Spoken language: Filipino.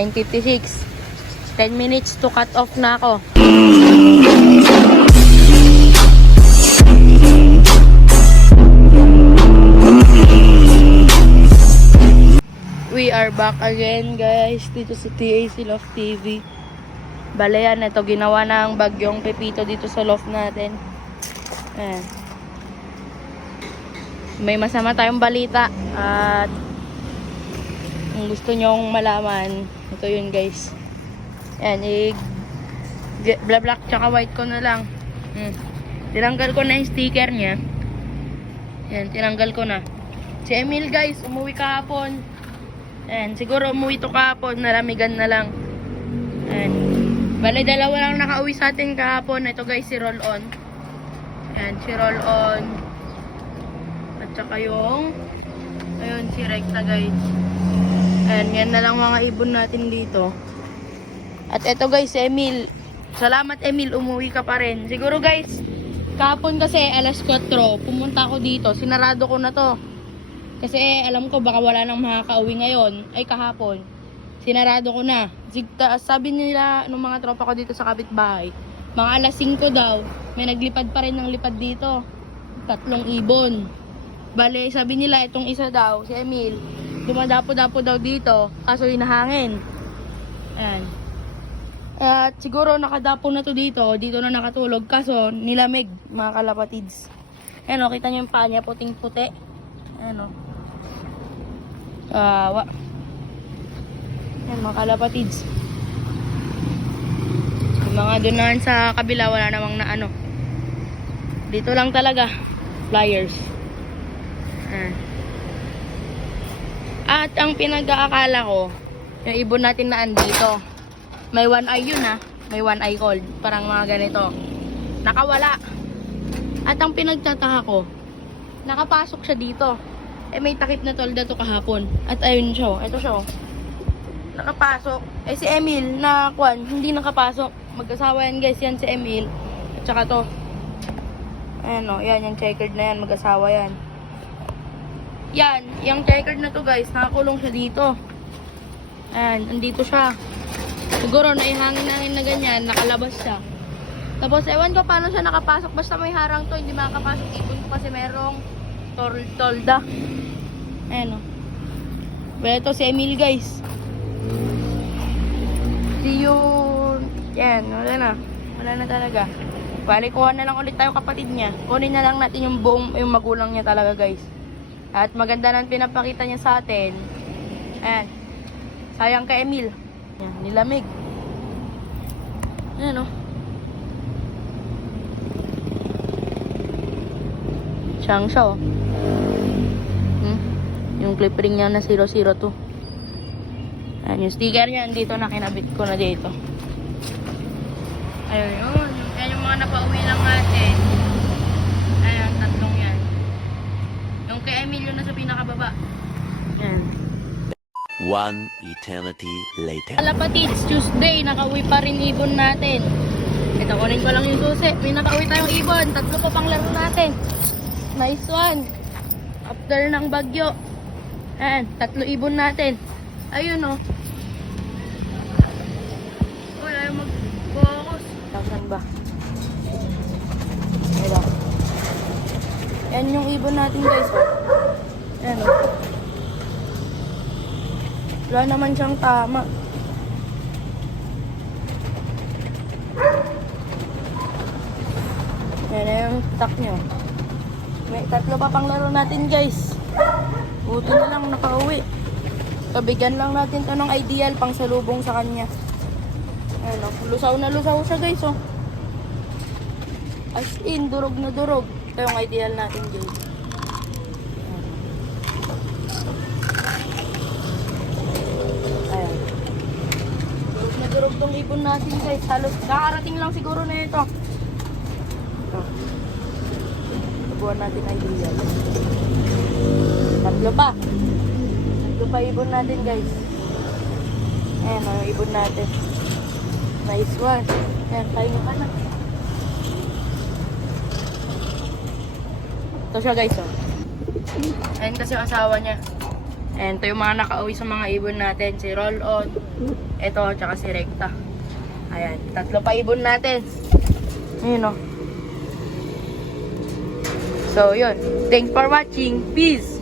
9:56. 10 minutes to cut off na ako. We are back again guys dito sa TAC Loft TV. Bale yan, ito ginawa ng bagyong Pepito dito sa loft natin. Ayan. May masama tayong balita at kung gusto nyong malaman, ito yun guys. Ayan, black tsaka white ko na lang. Tinanggal ko na yung sticker nya. Ayan, tinanggal ko na. Si Emil guys, umuwi kahapon. Ayan, siguro umuwi to kahapon, naramigan na lang. Ayan. Bale, dalawa lang nakauwi sa atin kahapon. Ito guys, si Roll On. Ayan, si Roll On. At saka yung ayun, si Recta guys. Ayan, yan na lang mga ibon natin dito. At ito guys, si Emil. Salamat Emil, umuwi ka pa rin. Siguro guys, kahapon kasi alas 4, pumunta ako dito. Sinarado ko na to. Kasi alam ko baka wala nang makakauwi ngayon. Ay kahapon. Sinarado ko na. Sabi nila nung mga tropa ko dito sa kapitbahay, mga alas 5 daw, may naglipad pa rin ng lipad dito. 3 ibon. Bale, sabi nila itong isa daw, si Emil, dumadapo-dapo daw dito, kaso hinahangin. Ayan. At siguro nakadapo na to dito na nakatulog, kaso nilamig, mga kalapatids. Ayan o, kita nyo yung paa niya, puting-puti. Ayan o. Ayan mga kalapatids. Yung mga doon sa kabila wala namang na ano. Dito lang talaga flyers. At ang pinag-aakala ko, yung ibon natin na andito, may one eye yun may one eye cold, parang mga ganito, nakawala. At ang pinagtataka ko, nakapasok siya dito. May takip na tolda to kahapon. At ayun siya, ito siya. Nakapasok. Si Emil na hindi nakapasok. Mag-asawa yan guys, yan si Emil. At saka to. Ayan o, yan yung checkered na yan, mag-asawa yan. Yan, yung checkered na to guys, nakakulong siya dito. Ayan, andito siya. Siguro naihangin-hangin na ganyan, nakalabas siya. Tapos ewan ko paano siya nakapasok, basta may harang to, hindi makakapasok. Ipon ko kasi merong tolda. Ayan o. Pero ito si Emil guys. See you. Yan, wala na. Wala na talaga. Bali, kuha na lang ulit tayo kapatid niya. Kunin na lang natin yung buong, yung magulang niya talaga guys. At maganda na pinapakita niya sa atin. Ayan. Sayang kay Emil. Yan, nilamig. Ayan o. Siyang siya o. Yung clip ring niya na 002. Ayan, yung sticker niya dito na kinabit ko na dito. Ayun yun. Yan yung mga napauwi lang natin. Ayan, 3 yan. Yung kay Emilio na sa pinakababa. Ayan. One eternity later. Kalapatids, Tuesday, nakauwi pa rin ibon natin. Ito, kunin ko lang yung susi. May nakauwi tayong ibon. 3 pa pang laro natin. Nice one. After ng bagyo. Ayan, 3 ibon natin. Ayun o. Wala yung mag-focus. Saan ba? Ayan. Yan yung ibon natin guys. Ayan o. Wala naman siyang tama. Yan na yung stock nyo. May 3 pa pang laro natin guys. Buti na lang nakauwi. Kabigyan lang natin to ng ideal pang salubong sa kanya. Ayan o, lusaw na lusaw siya guys o. As in, durog na durog. Ito yung ideal natin guys. Ayan. Durog na durog tong ibon natin guys. Halos kakarating lang siguro na ito. Ito. Subuhan natin ideal. 3 pa. 3 pa ibon natin guys. Ayan o, yung ibon natin. Nice one. Ayan, tayo ka na. Ito siya guys o. Ayan kasi yung asawa niya. And ito yung mga nakauwi sa mga ibon natin. Si Roll-On, ito, tsaka si Recta. Ayan, 3 pa ibon natin. Ayun o. So, yun. Thanks for watching. Peace!